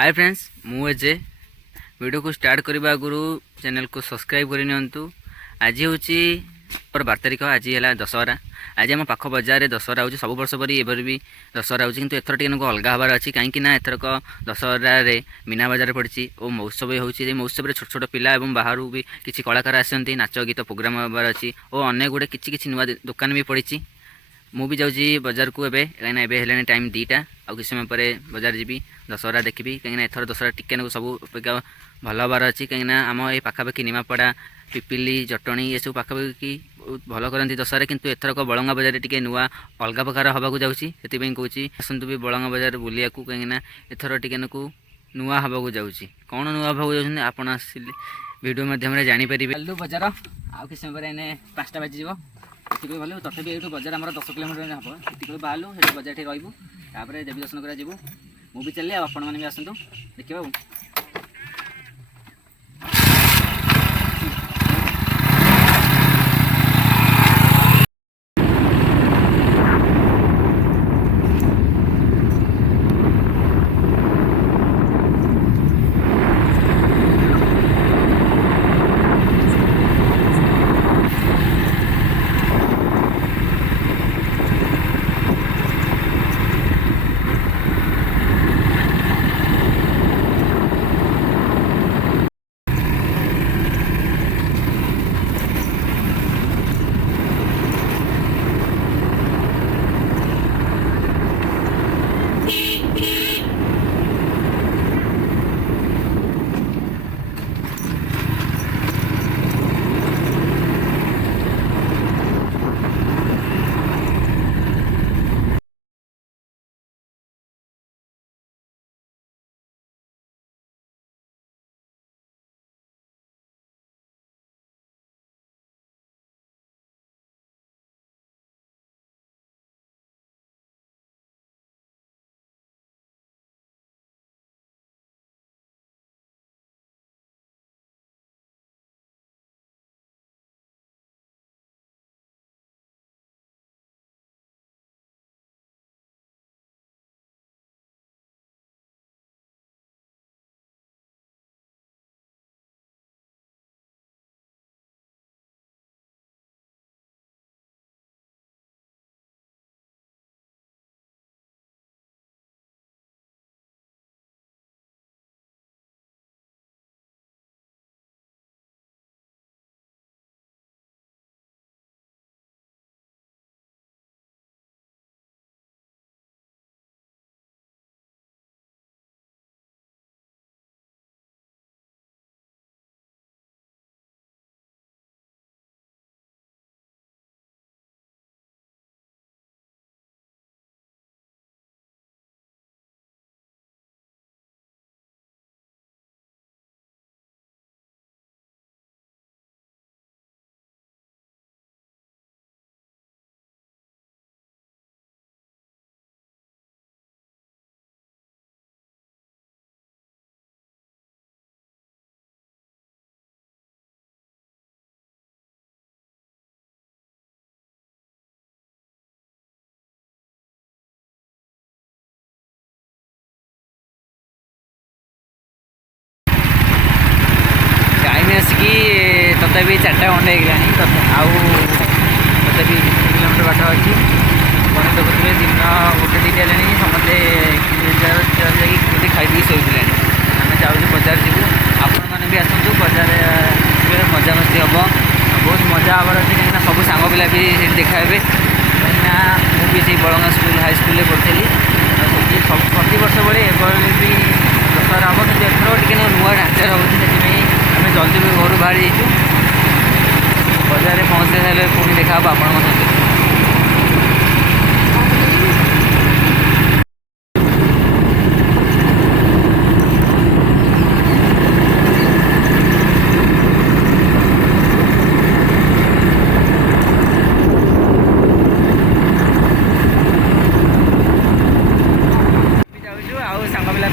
Hi friends मुझे video को start करने आगु चैनल को सब्सक्राइब करनी। आज हूँ 12 तारिख। आज है दशहरा। आज आम पाख बजार दशहरा हो सब वर्ष पर एबर भी दशहरा हो किंतु एथर टी अलग हबार अच्छी कहीं एथरक दशहरा मीना बजार पड़ी और महोत्सव हो महोत्सव छोट छोट पिला और बाहर भी किसी कलाकार आसती नाच गीत प्रोग्राम हबार अच्छी और अनेक गुड़े किसी नुआ दुकान भी पड़ी। मु भी जाऊँगी बजार को एबे कहीं एबे टाइम 2टा आ कि समय पर बजार जी दशहरा देखी कहीं एथर दशहरा टिके सब अपेक्षा भल हबार अच्छी कहीं आम ये पाखापाखि निमापड़ा पिपिली जटणी ये सब पाखापाखि बहुत भल करती दशहरा किंतु एथरक बलंगा बजार टे नुआ अलग प्रकार हवाक जाऊँगी से कौची आसतु भी बलंगा बजार बुलिया कहीं एथर टे नुआ हवाक जाऊँगी कौन नुआ हवाक जाऊँ आप वीडियो मध्यम जापर बजार आ कि समय पर 5टा बाजी ये भले तथापि ये बजार आम 10 किलोमीटर हम ये बाहर से बजार टे रही देवी दर्शन करा जीवु मु भी चलिए आपण मैंने भी आसतु देखा। तथापि 4टा घंटे होगा तथापि 2 किलोमीटर बाट अच्छी मन देखुए दिन 1-2 है समस्ते जाकि खाई शोला आम जाऊँ बजार जीवु आपण मैंने भी आसतु बजार मजा मस्ती हम बहुत मजा हबार अच्छे कहीं सब सांग पिला भी देखा कहीं मुझे बलंगा स्कूल हाई स्कूल पढ़ी प्रति वर्ष बड़े भी दशहरा हम कि एथर टे नुआ ढांचार होमें आम जल्दी भी घर बाहरी जाइए बजार पहुँचे सारे पुणी देखा आप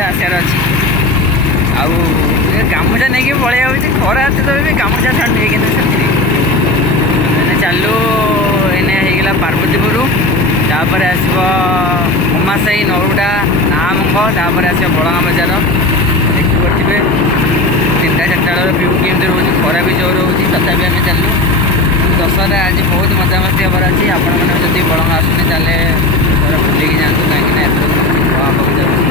आसार अच्छी आउ गामुछा नहीं पलि खरा तो भी गामुछा छाड़ी कि चलू एने होगा पार्वतीपुर तापर आसो उमासाई नरुड़ा नामंग तापर आस बलंगा बजार ଦେଖିପାରୁଥିବେ 3ଟା 4ଟା ବେଳର ଭିଉ କେମିତି ରହୁଛି। ଖରା ବି ଜୋର ରହୁଛି, ତଥାପି ଆମେ ଚାଲିଲୁ। ଦଶହରା ଆଜି ବହୁତ ମଜାମସ୍ତି ହେବାର ଅଛି। ଆପଣମାନେ ଯଦି ବଳଙ୍ଗା ଆସୁଛନ୍ତି ତାହେଲେ ଘର ବୁଲିକି ଯାଆନ୍ତୁ, କାହିଁକିନା ଏଥର ହେବାକୁ ଯାଉଛି।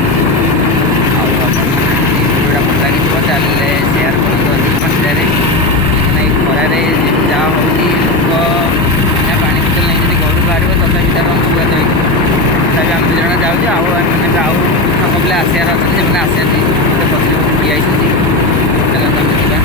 ଆଉ ଆପଣମାନେ ଯଦି ଭିଡ଼ିଓଟା ଭଲ ଲାଗିଥିବ ତାହେଲେ ସେୟାର କରନ୍ତୁ ଅଧିକ ମାତ୍ରାରେ, କାହିଁକିନା ଏଇ ଖରାରେ ଯାହା ହେଉଛି ଲୋକ ପାଣି ବୋତଲ ନେଇ ଯଦି ଘରୁ ବାହାରିବ ତଥାପି ତାର ଅଂଶୁଘାତ ହେଇଯିବ। ତଥାପି ଆମେ 2 ଜଣ ଯାଉଛୁ, ଆଉ ଆମେ ଆଉ ସାଙ୍ଗ ପିଲା ଆସିବାର ଅଛନ୍ତି, ସେମାନେ ଆସିଛନ୍ତି ଗୋଟେ ପଛରେ ଠିଆ ହେଇଛନ୍ତି। ଚାଲନ୍ତୁ ଆମେ ଯିବା।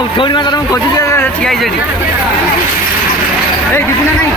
ଉଠଉନି ମାତ୍ର ମୁଁ ଖୋଜୁଛି ଠିଆ ହେଇଛି ଏଠି। ଏଇ କିଛି ନା ନାହିଁ।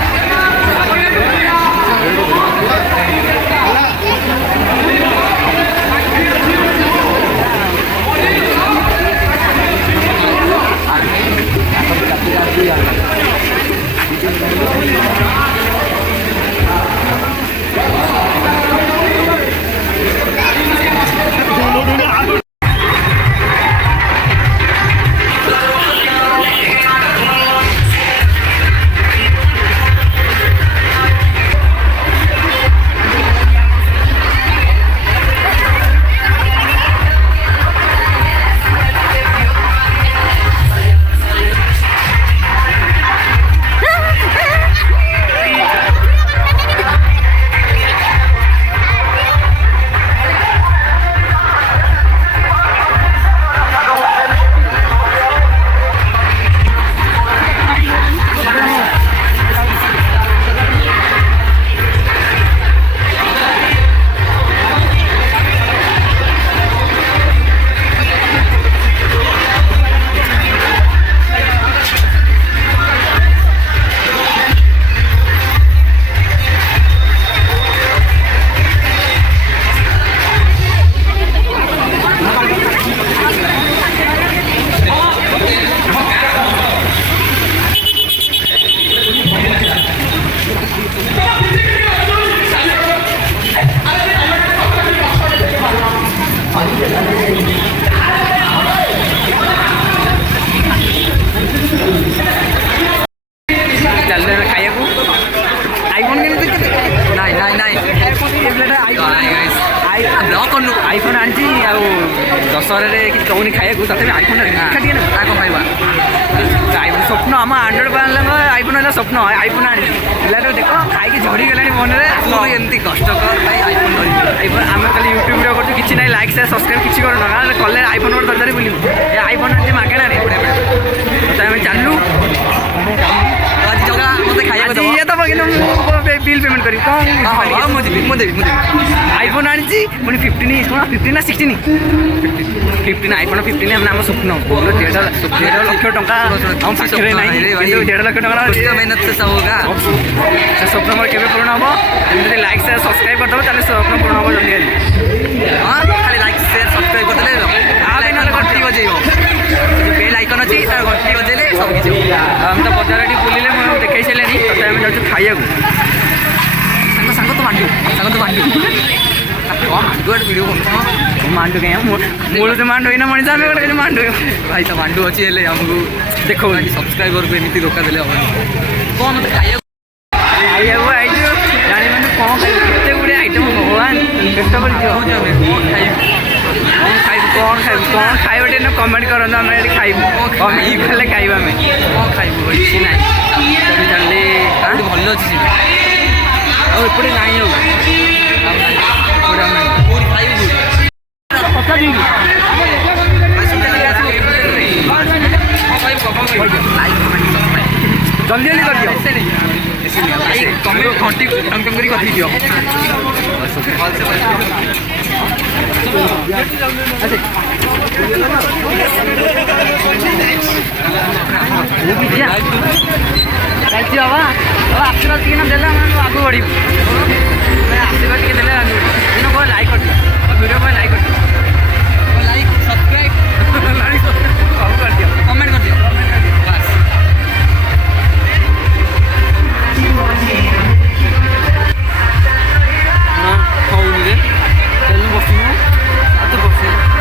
ହଉନି ଖାଇବାକୁ ତଥାପି ଆଇଫୋନ୍ ଟିକେ ନା କ'ଣ ଖାଇବା ଆଇଫୋନ୍ ସ୍ୱପ୍ନ ଆମ ଆଣ୍ଡ୍ରଏଡ଼ ବାଲାଙ୍କ ଆଇଫୋନ୍ ହେଲା ସ୍ୱପ୍ନ ଆଇଫୋନ୍ ଆଣିଛି ପିଲାଟା ଦେଖ ଖାଇକି ଝଡ଼ିଗଲାଣି ମନରେ ଏମିତି କଷ୍ଟକର ଭାଇ ଆଇଫୋନ୍ ଆଇଫୋନ୍ ଆମେ ଖାଲି ୟୁଟ୍ୟୁବ୍ ଭିଡ଼ିଓ କରୁଛୁ କିଛି ନାହିଁ ଲାଇକ୍ ସେୟାର ସବସ୍କ୍ରାଇବ୍ କିଛି କରୁନ କାରଣ କଲେ ଆଇଫୋନ୍ ଗୋଟେ ଦରକାର ବୁଲିବୁ ଏ ଆଇଫୋନ୍ ଆଣିଛି ମାଗଣାରେ ତ ଆମେ ଚାଲୁ ଆଜି ଜଗା ମୋତେ ଖାଇବାକୁ ଇଏ ଦେବ କିନ୍ତୁ ମୁଁ ବିଲ୍ ପେମେଣ୍ଟ କରିବି କ'ଣ ମୁଁ ଦେବି ଆଇଫୋନ୍ ଆଣିଛି ପୁଣି 15 କ'ଣ 15 ନା 16 15 ଆଇଫୋନ୍ 15 ଆମ ସ୍ୱପ୍ନ 1.5 ଲକ୍ଷ ଟଙ୍କା ଆମ ପାଖରେ ନାହିଁ କିନ୍ତୁ 1.5 ଲକ୍ଷ ଟଙ୍କା ମେହନତ ସେ ସ୍ୱପ୍ନ ମୋର କେବେ ପୂରଣ ହେବ ଯଦି ଲାଇକ୍ ସେୟାର ସବସ୍କ୍ରାଇବ୍ କରିଦେବ ତାହେଲେ ସ୍ୱପ୍ନ ପୂରଣ ହେବ ଜଲ୍ଦି ହଁ ଖାଲି ଲାଇକ୍ ସେୟାର ସବସ୍କ୍ରାଇବ୍ କରିଦେଲେ ନହେଲେ ଘଣ୍ଟି ବଜେଇବ ବେଲ୍ ଆଇକନ୍ ଅଛି ତାର ଘଣ୍ଟି ବଜେଇଲେ ସବୁ କିଛି ଆମେ ତ ବଜାର ଏଠି ବୁଲିଲେ ମୁଁ ଦେଖାଇ ସାରିଲେଣି ତଥାପି ଆମେ ଯାଉଛୁ ଖାଇବାକୁ ସାଙ୍ଗ ତ ମାଣ୍ଡୁ ମାଣ୍ଡୁ ଗୋଟେ ଭିଡ଼ିଓ କରୁଛୁ ମାଣ୍ଡୁ କାହିଁ ମୂଳ ତ ମାଣ୍ଡୁ ଏଇନା ମଣିଷ ଆମେ ଗୋଟେ ମାଣ୍ଡୁ ଭାଇ ତ ମାଣ୍ଡୁ ଅଛି ହେଲେ ଆମକୁ ଦେଖ ସବସ୍କ୍ରାଇବରକୁ ଏମିତି ଧୋକା ଦେଲେ ହେବନି କ'ଣ ମୋତେ ଖାଇବାକୁ ଆଇଛୁ ଜାଣିପାରୁନି କ'ଣ ଖାଇବୁ କେତେ ଗୁଡ଼ିଏ ଆଇଟମ୍ ଭଗବାନ ପେଟ କରିଯିବ କ'ଣ ଖାଇବୁ ଟିକେ କମେଣ୍ଟ କରନ୍ତୁ ଆମେ ଏଠି ଖାଇବୁ ହେଲେ ଖାଇବୁ ଆମେ କ'ଣ ଖାଇବୁ କିଛି ନାହିଁ ଚାଲି ଭଲ ଅଛି ସେଠି ଆଉ ଏପଟେ ନାହିଁ ଆଉ ଜଲ୍ଦି ଜଲ୍ଦି କରିଦିଅ ଘଣ୍ଟି ଟଙ୍ଗ କରି କରିଦିଅ ଚାଲିଛି ବାବା ଆଶୀର୍ବାଦ ଟିକେ ଦେଲେ ଆମେ ଆଗକୁ ବଢ଼ିବୁ ଆଶୀର୍ବାଦ ଟିକେ ଦେଲେ ଆଗକୁ ବଢ଼ିବୁ କ'ଣ ଲାଇକ୍ କରିଦିଅ ଭିଡ଼ିଓ ପାଇଁ ଲାଇକ୍ କରିଦିଅ ଲାଇକ୍ ସବସ୍କ୍ରାଇବ୍ ସବୁ କରିଦିଅ କମେଣ୍ଟ କରିଦିଅ ବାସ୍ ହଉନି ରେ ଚାଲୁ ବସିବୁ ଆଉ ତ ବସିବୁ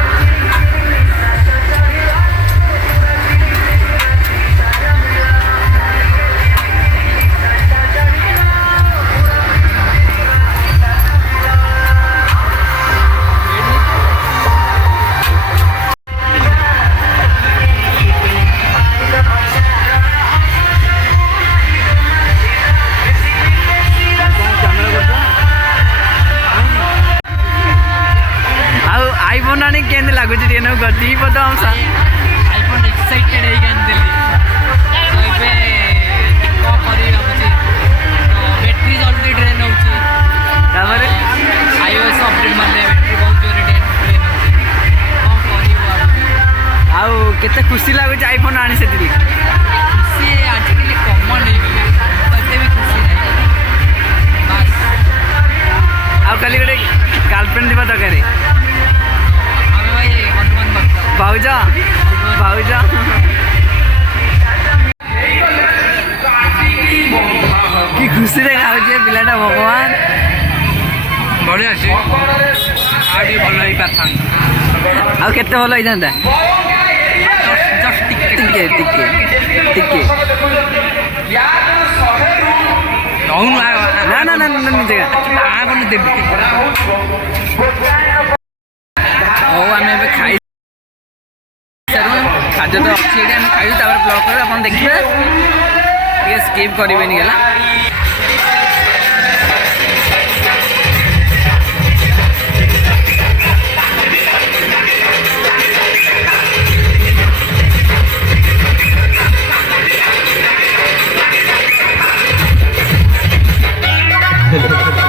आईफोन केंद्र लगुच गति पता आईफोन एक्साइटेड है बैटरी जल्दी ड्रेन होची आईओएस अपडेट मारले बैटरी बहुत जोर ड्रेन आउ केते खुशी लगुच आईफोन आनी से खुशी आजिकल कमन नहीं गले एते भी खुशी नहीं बस आउ खाली गोटे गर्लफ्रेंड दिबा दरकार भाउजा कि खुशी रे खाऊे पिलाटा भगवान बढ़िया अच्छे आगे भल हो पाता आ केते भल होई जांदा जस्ट टिके ना ना ना ना निजे आगन देबी ओ आमे बे खाई खाद्य तो अच्छी है खाई ब्लॉग कर देखिए ये स्किप करेंगे गला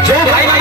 जो भाई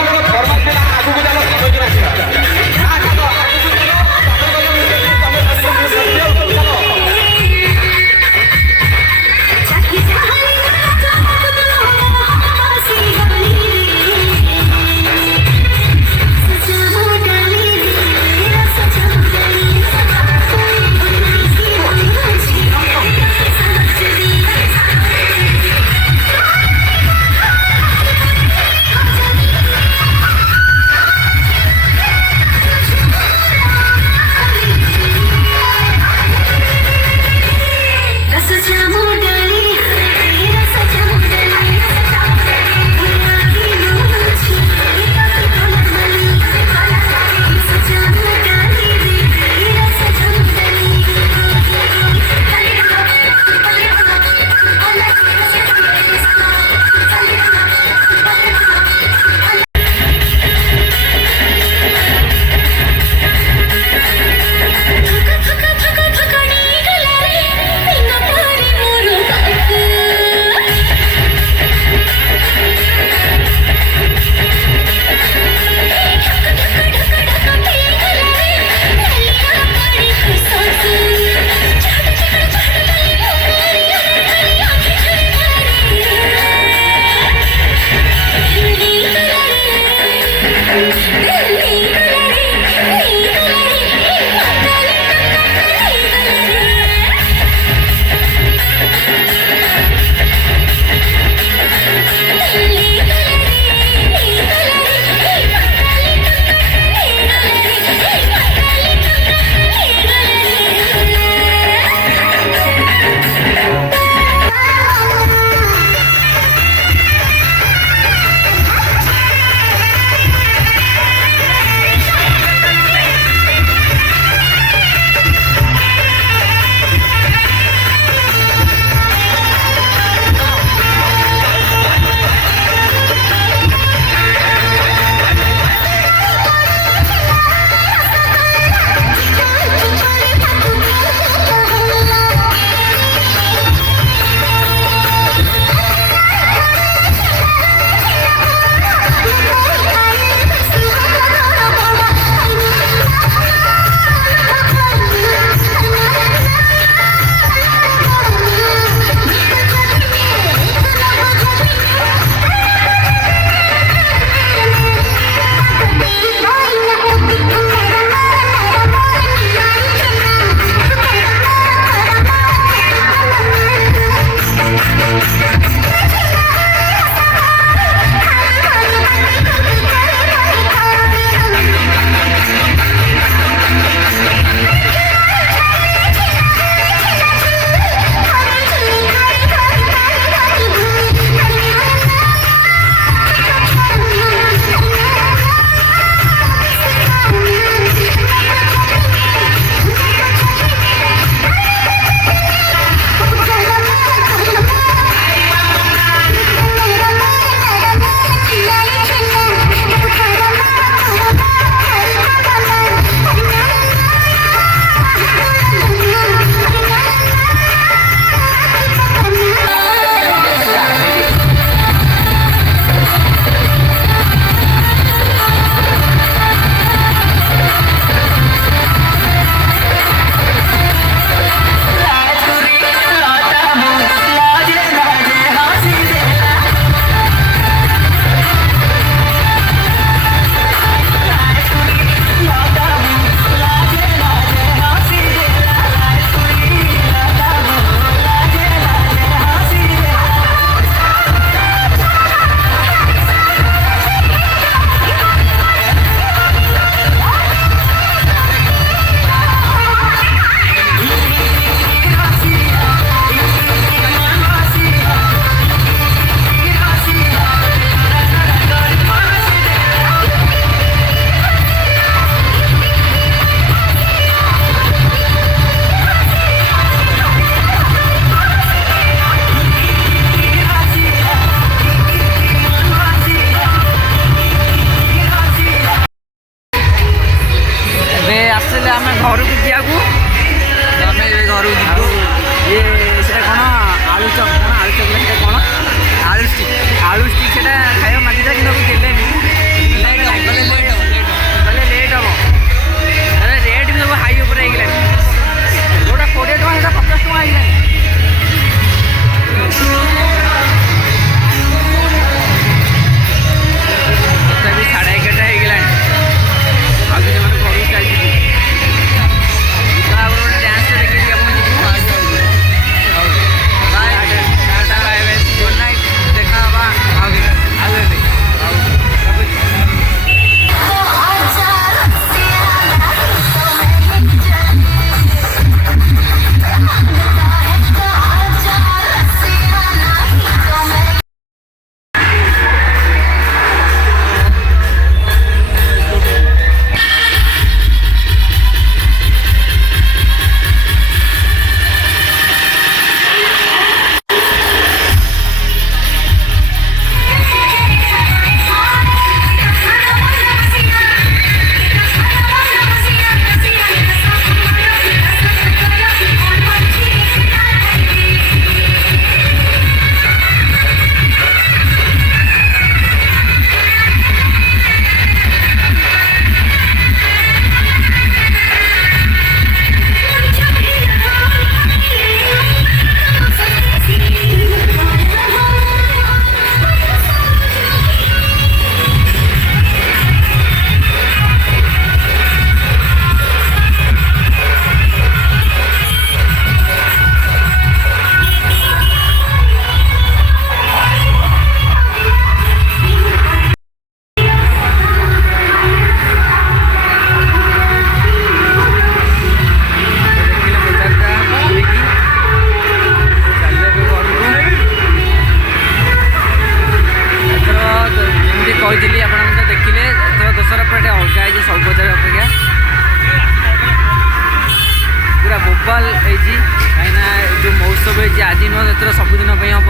ଡବଲ ହେଇଛି କାହିଁକିନା ଯେଉଁ ମହୋତ୍ସବ ହେଇଛି ଆଜି ନୁହଁ ଏଥର ସବୁଦିନ ପାଇଁ ହେବ।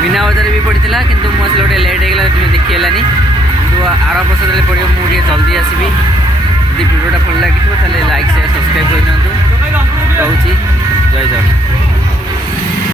ମୀନା ବଜାର ବି ପଡ଼ିଥିଲା କିନ୍ତୁ ମୁଁ ଆସିଲେ ଗୋଟେ ଲେଟ୍ ହେଇଗଲା ଟିକେ ଦେଖି ହେଲାନି। କିନ୍ତୁ ଆର ବର୍ଷ ଯେତେବେଳେ ପଡ଼ିବ ମୁଁ ଟିକେ ଜଲ୍ଦି ଆସିବି। ଯଦି ଭିଡ଼ିଓଟା ଭଲ ଲାଗିଥିବ ତାହେଲେ ଲାଇକ୍ ସେୟାର ସବସ୍କ୍ରାଇବ୍ କରିନିଅନ୍ତୁ।